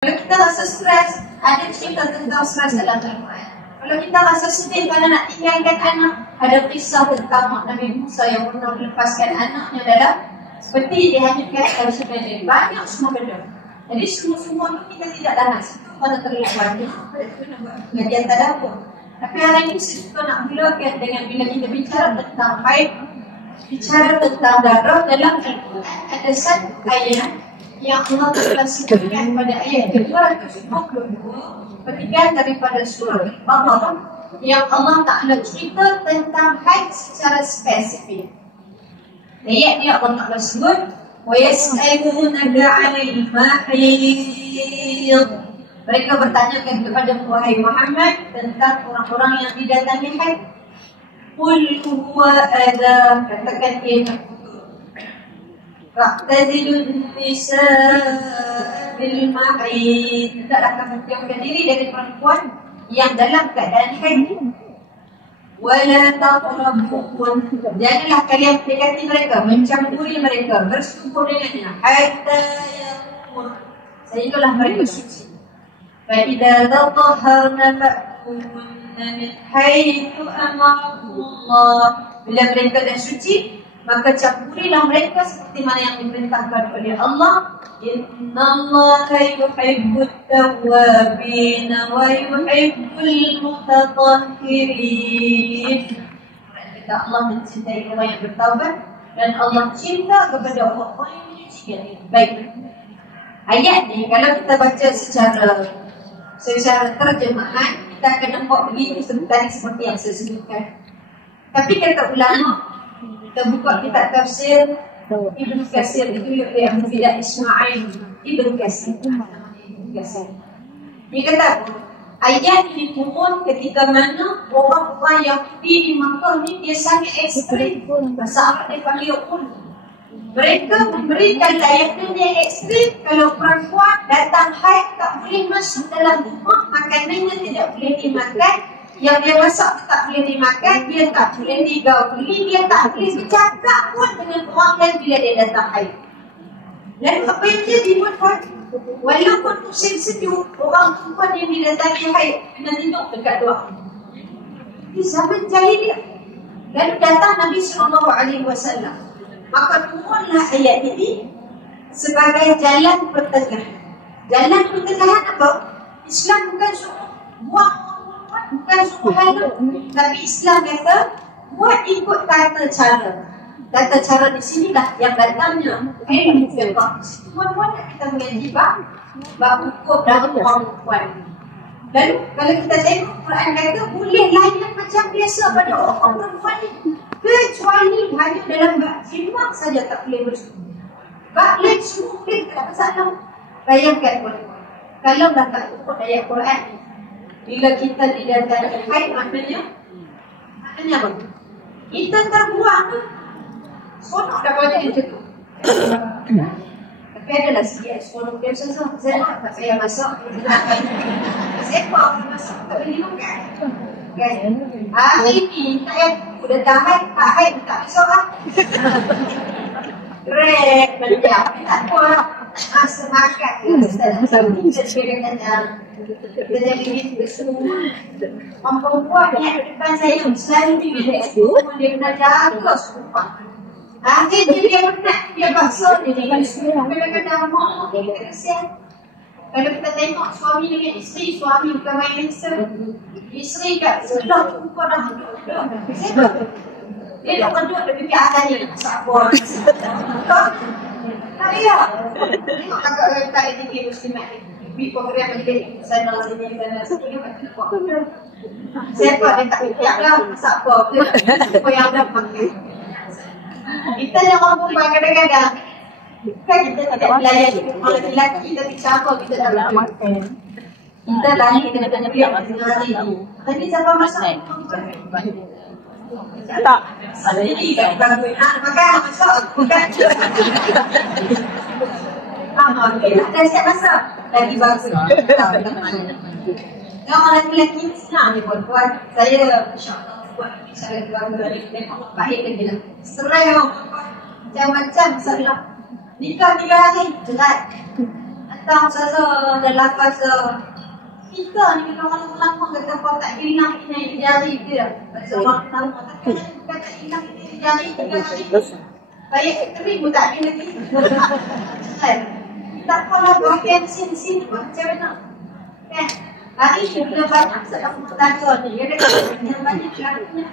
Kalau kita rasa stres, ada cerita tentang stres dalam Al-Quran. Kalau kita rasa sedih kerana nak tinggalkan anak, ada kisah tentang Nabi Musa yang pernah melepaskan anaknya dalam seperti dihanyutkan dalam sebenarnya. Banyak semua benda. Jadi semua itu kita tidak dalam situ pada terlalu banyak. Itu nak buat pengajian tadabbur. Tapi hari ini saya suka nak mulakan dengan bila kita bicara tentang haid, bicara tentang darah dalam Al-Quran. Ada satu ayat yang Allah telah sebutkan pada ayat ke-252 petikan daripada surah Al-Baqarah yang Allah Ta'ala cerita tentang haid secara spesifik. Ayat ni Allah Ta'ala sebut وَيَسْأَلُونَكَ عَنِ الْمَحِيضِ. Mereka bertanyakan kepada wahai Muhammad tentang orang-orang yang didatangi haid. قُلْ هُوَ أَذًى. Katakan ia فَاعْتَزِلُوا النِّسَاءَ بِالْمَحِيضِ. Hendaklah kamu jauhkan diri dari perempuan yang dalam keadaan haid. وَلَا تَقْرَبُوهُنَّ. Janganlah kalian mendekati mereka, mencampuri mereka, bersentuh dengannya hatta yatahharna, sehinggalah mereka suci. فَإِذَا تَطَهَّرْنَ فَأْتُوهُنَّ مِنْ حَيْثُ أَمَرَكُمُ اللَّهُ. Bila mereka dah suci, maka campurilah mereka seperti mana yang diperintahkan oleh Allah. Innallaha yuhibbut tawwabin wa yuhibbul mutatahhirin. Kata Allah mencintai orang yang bertaubat dan Allah cinta kepada orang yang menyucikan diri. Baik. Ayat ni kalau kita baca secara terjemahan, kita akan nampak begitu seperti yang saya sebutkan. Tapi kata ulama, kita buka kitab tafsir Ibn Katsir itu yang tidak Ismail Ibn Katsir. Dia kata ayat ini turun ketika mana orang-orang Yahudi di Makkah ni dia sangat ekstrim. Bahasa Arab dia panggil ul. Mereka memberikan layanan yang ekstrim. Kalau perempuan datang haid tak boleh masuk dalam rumah, makanannya tidak boleh dimakan. Yang dia masak tak boleh dimakan, dia tak boleh digauli, dia tak boleh bercakap pun dengan orang lain bila dia datang haid. Dan apa yang jadi buat walaupun musim sejuk, orang perempuan yang didatangi haid kena tunduk dekat doa. Di zaman jahiliah. Lalu datang Nabi SAW. Maka turunlah ayat ini sebagai jalan pertengahan. Jalan pertengahan apa? Islam bukan suruh buang, bukan suruh halau. Tapi Islam kata buat ikut tata cara. Tata cara di sinilah yang datangnya ilmu fiqh. Tuan-tuan kita mengaji bab hukum dan perempuan. Lalu kalau kita tengok Quran kata boleh layan macam biasa pada orang perempuan ni, kecuali hanya dalam bab jimat saja tak boleh bersetubuh. Bab lain semua boleh, tak masalah. Bayangkan tuan-tuan, kalau dah tak ikut ayat Quran ni, bila kita didatangi haid, maknanya apa? Kita terbuang tu. Seronok dah banyak macam tu. Tapi adalah sikit seronok dia macam tu. Saya tak payah masak. Saya akan masak, tak boleh makan. Kan? Hari ni tak payah, udah dah haid, tak haid, tak besok lah. Rek, menjauh, tak kuat. Semakat kita sebagainya kita jadi semua orang perempuan yang di depan saya selalu dia kena jaga semua. Akhirnya dia penat, dia bakso, dia jadi semua kadang-kadang mau dia kesian. Kalau kita tengok suami dengan isteri, suami bukan main handsome, isteri kat sebelah perempuan dah duduk dia dah berdua lebih ke atas ni sabar. Tak ya. Tengok kakak orang tak ada dia muslimat ni. Bik program ni sana sini sana sini macam apa. Siapa dia tak tiap dah masak apa. Apa yang dah pakai. Kita yang orang perempuan kadang-kadang kan kita tidak layan orang lelaki kita bicara kita tak boleh makan. Kita lagi kita tanya dia hari ni. Tadi siapa masak? Tak. Ada ini tak bangun makan masak bukan. Dah siap masak lagi bagus. Kalau orang lelaki senang je buat. Saya insya-Allah buat misalnya keluarga ni tengok baik lagi lah. Serai macam-macam masalah. Nikah 3 hari jelas. tentang saja dan lafaz kita ni kalau orang lama kata kau tak hilang ini jari dia. Sebab tahu kata tak hilang ini jari dia. Baik kering pun tak ada lagi. Tak kalau bahagian sini macam mana? Kan? Hari ini bila banyak sedang bertanya ni, ada banyak lakunya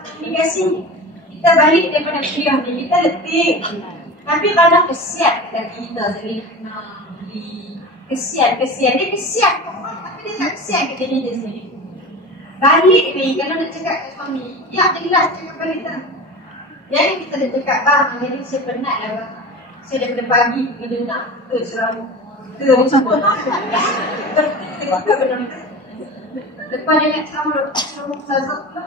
komunikasi. Kita balik daripada kuliah ni, kita letih. Tapi kadang kesian kita sendiri nak beli. Kesian. Dia kesian. Tapi dia tak kesian ke diri dia sendiri. Balik ni, kalau nak cakap ke suami, ya jelas cakap balik tak. Jadi kita dah cakap, bang, hari ni saya penat lah bang. Saya daripada pagi pergi dengar ke ceramah. Ke semua. Lepas dia nak ceramah Ustazah pula.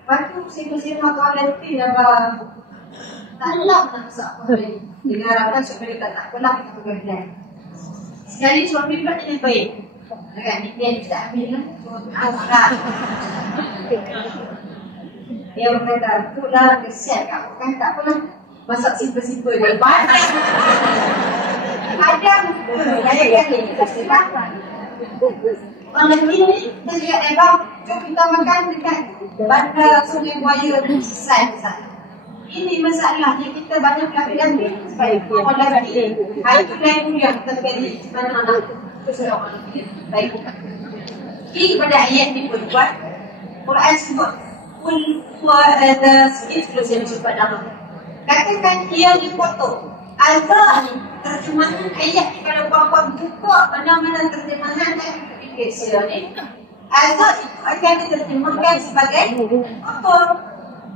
Lepas tu sembang-sembang kawan letih lah bang. Tak nak masak apa lagi. Dengar apa supaya dia tak apalah kita pegang. Sekali suami pula dia baik. Agak ni dia tak ambil lah. Dia berkata, tu lah kesian kamu kan tak apalah. Masak simple-simple dia. Ada kali kita silakan. Orang ini kita cakap bang, jom kita makan dekat bandar Sungai Buaya Sisai sana. Ini masalahnya kita banyak laki-laki supaya orang lelaki. Hari itu lain mulia kita beri mana nak keseluruhan lelaki. Baik. Pergi kepada ayat ni pun buat. Quran sebut pun ada sikit sebelum saya jumpa dalam. Katakan dia dipotong. Azab ni terjemahan ayat ni kalau puan-puan buka mana-mana terjemahan dan fikir saya ni. Azab itu akan diterjemahkan sebagai kotor.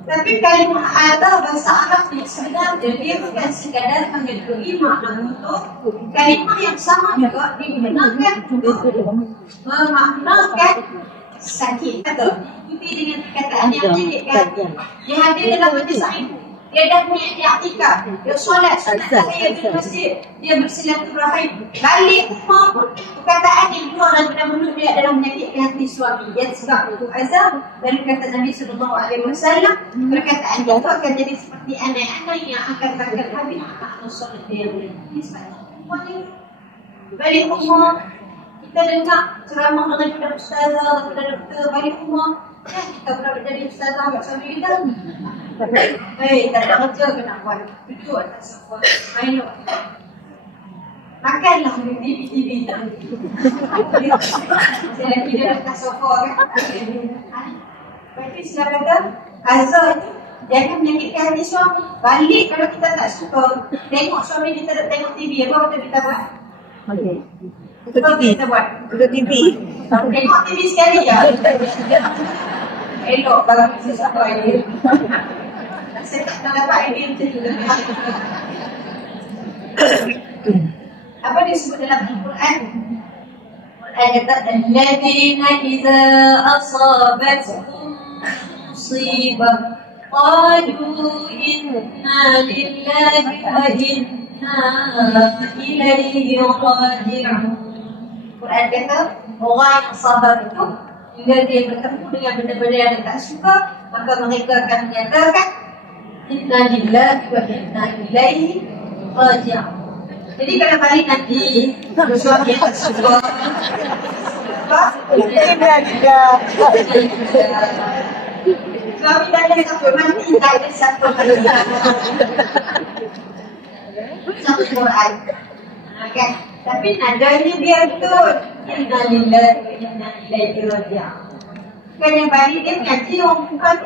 Tapi kalimah azab bahasa Arab ni sebenarnya dia bukan sekadar mengandungi makna kotor. Kalimah yang sama juga digunakan untuk memaknakan sakit atau diikuti dengan perkataan yang menyakitkan. Dia hadir dalam majlis ilmu. Dia dah niat i'tikaf, dia solat sunat tahiyat di masjid, dia bersilaturahim. Balik rumah, perkataan yang keluar daripada mulut dia adalah menyakitkan hati suami. Dia sebab itu azab dari kata Nabi SAW, perkataan itu akan jadi seperti anak-anak yang akan takkan habis anak solat dia. Ini sebabnya. Balik rumah, kita dengar ceramah daripada ustazah, daripada doktor. Balik rumah, kita pernah menjadi ustazah kat suami kita. Hei, tak ada kerja ke nak buat? Duduk atas sofa, main luar. Makanlah di TV tak. Saya lagi dalam atas sofa kan. Berarti sudah kata, azab itu dia akan menyakitkan hati suami. Balik kalau kita tak suka tengok suami kita tak tengok TV, apa kita buat? Okey. Apa kita buat? Tutup TV. Tengok TV sekali ya. Elok kalau kita suka ini. Saya tak dapat idea macam tu. Apa disebut dalam Al-Quran? Quran kata alladzina idza asabatuhum musibah qalu inna lillahi wa inna ilaihi raji'un. Quran kata orang yang sabar itu bila dia bertemu dengan benda-benda yang dia tak suka, maka mereka akan menyatakan inna lillahi wa inna ilaihi raji'un. Jadi kalau balik nanti suami yang tak suka apa? Inna lillahi. Suami dah ada satu mati, tak ada satu mati. Satu Quran. Okay. Tapi nadanya dia betul. Inna lillahi wa inna ilaihi raji'un. Kan yang balik dia ngaji orang bukan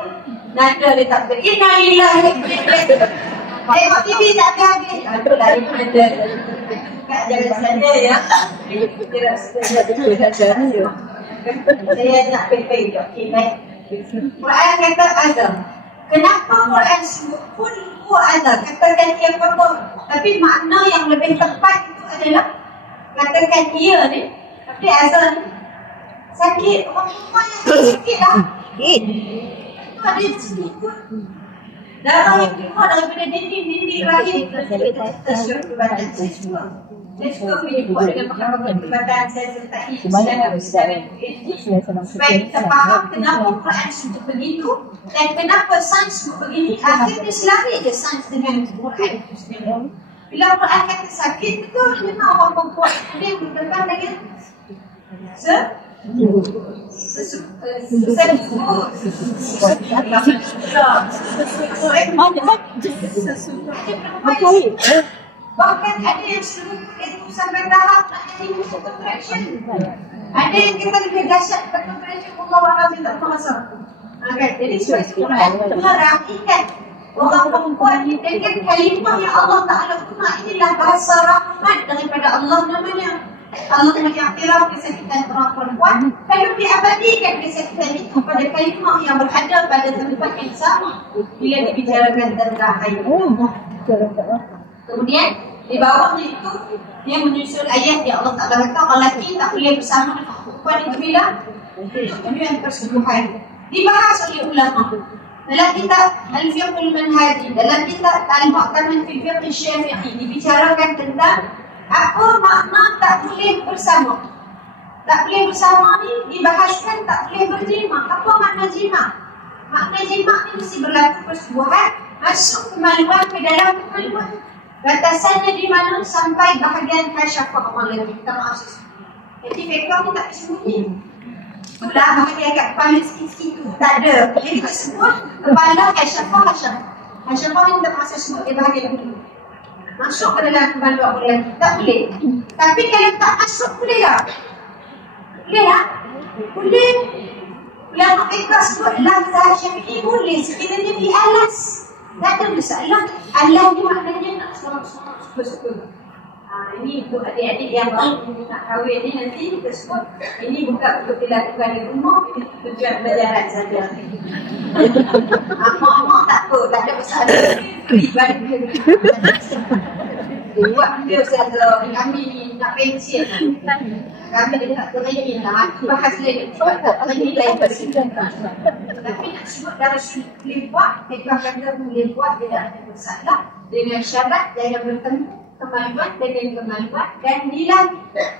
nada dia tak betul. Inna lillahi wa inna ilaihi raji'un. Tengok TV tak habis. Aduh lari nada. Kak jangan saja ya. Tidak saja. Saya nak pergi. Okey baik. Quran kata azam. Kenapa Quran sebut pun azam? Katakan ia kotor. Tapi makna yang lebih tepat itu adalah katakan ia ni. Tapi azam sakit. Orang tua yang sakit lah. Itu ada yang sakit pun. Darah yang keluar daripada dinding-dinding rahim. Kita suruh perubatan. Saya suka pergi buat dengan pakar-pakar perubatan. Saya sertai supaya kita faham kenapa Quran sebut begitu dan kenapa sains sebut begini. Akhirnya selari je sains dengan Quran itu sendiri. Bila Quran kata sakit, betul memang orang perempuan dia berdepan dengan bahkan ada yang suruh itu sampai tahap nak jadi musuh contraction. Ada yang kita lebih dahsyat contraction Allah tidak bermasa. Jadi sebab itu Quran meraihkan orang perempuan ini dengan kalimah yang Allah Ta'ala guna. Inilah bahasa rahmat daripada Allah namanya. Allah mengiktiraf kesakitan orang perempuan, lalu diabadikan kesakitan itu pada kalimah yang berada pada tempat yang sama bila dibicarakan tentang haid. Kemudian di bawahnya itu dia menyusul ayat yang Allah Ta'ala kata lelaki tak boleh bersama dengan perempuan itu bila tujuan persetubuhan. Dibahas oleh ulama dalam kitab Al-Fiqhul Manhaji, dalam kitab Al-Mu'taman fil Fiqh Syafi'i dibicarakan tentang apa makna tak boleh bersama. Tak boleh bersama ni dibahaskan tak boleh berjima. Apa makna jima? Makna jima ni mesti berlaku persetubuhan, masuk kemaluan ke dalam kemaluan. Batasannya di mana sampai bahagian kasyafah orang lelaki. Kita maksud. Jadi fiqh ni tak disembunyi. Itulah bahagian kat kepala sikit-sikit tu. Tak ada. Jadi kita sebut kepala kasyafah. Kasyafah ni tak maksud sebut dia bahagian dulu. Masuk ke dalam kemaluan orang lelaki. Tak boleh. Tapi kalau tak masuk boleh tak? Boleh tak? Boleh. Ulama fiqh sebut lafzah Syafi'i boleh sekiranya dialas. Tak ada masalah. Allah ni maknanya nak seronok-seronok suka-suka. Ini untuk adik-adik yang baru nak kahwin ni nanti kita sebut ini bukan untuk dilakukan di rumah, ini tujuan pelajaran saja. Mak tak apa, tak ada masalah. Beribadah. Buat benda saja. Kami nak pension. Kami dekat teringin lah. Bahas lagi. Teringin lain bersihkan. Tapi nak sebut dari sudut boleh buat, mereka kata boleh buat, tidak ada masalah. Dengan syarat jangan bertemu kemaluan dengan kemaluan dan dilantik.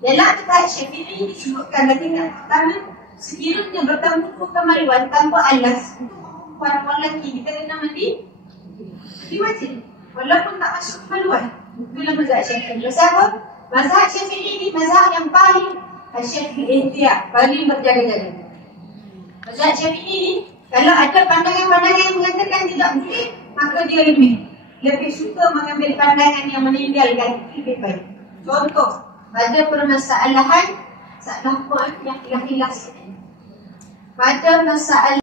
Dalam kitab Syafi'i disebutkan lagi yang pertama, sekiranya bertemu kemaluan tanpa alas untuk perempuan lelaki kita kena mandi wajib walaupun tak masuk kemaluan. Itulah mazhab Syafi'i. Sebab mazhab Syafi'i ni mazhab yang paling Syafi'i ihtiyat, paling berjaga-jaga. Mazhab Syafi'i ni kalau ada pandangan-pandangan yang mengatakan tidak boleh, maka dia lebih suka mengambil pandangan yang meninggalkan lebih baik. Contoh, pada permasalahan salah yang hilang pada masalah